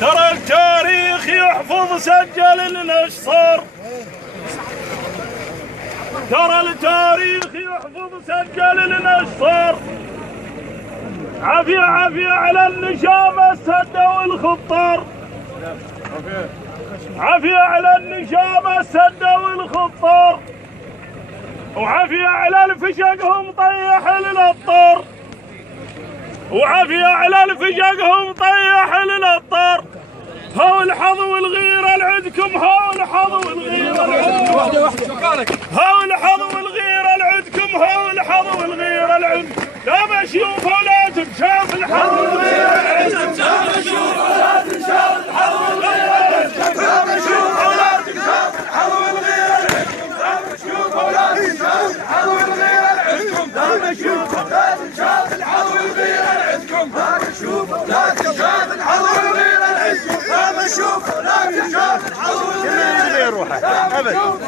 ترى التاريخ يحفظ سجل لنا ايش صار. ترى التاريخ يحفظ سجل لنا ايش صار. عافية عافية على النشامة السدة والخطار. عافية على النشامة السدة والخطار. وعافية على الفشقهم طيح للأبطار. وعافية على الفشقهم طيح للأبطار. هو الحظ والغيرة لعندكم. هو الحظ والغيرة لعندكم. هو الحظ والغيرة لعندكم. هو الحظ والغيرة لعندكم. لا بشوف ولا تنشاف الحظ والغيرة لعندكم. لا بشوف ولا تنشاف الحظ والغيرة لعندكم. لا بشوف ولا تنشاف الحظ والغيرة لعندكم. لا بشوف ولا تنشاف الحظ والغيرة لعندكم. لا بشوف ولا تنشاف الحظ والغيرة لعندكم. لا بشوف ولا تنشاف الحظ والغيرة لعندكم. لا بشوف ولا تنشاف الحظ والغيرة لعندكم. لا بشوف ولا تنشاف الحظ والغيرة لعندكم.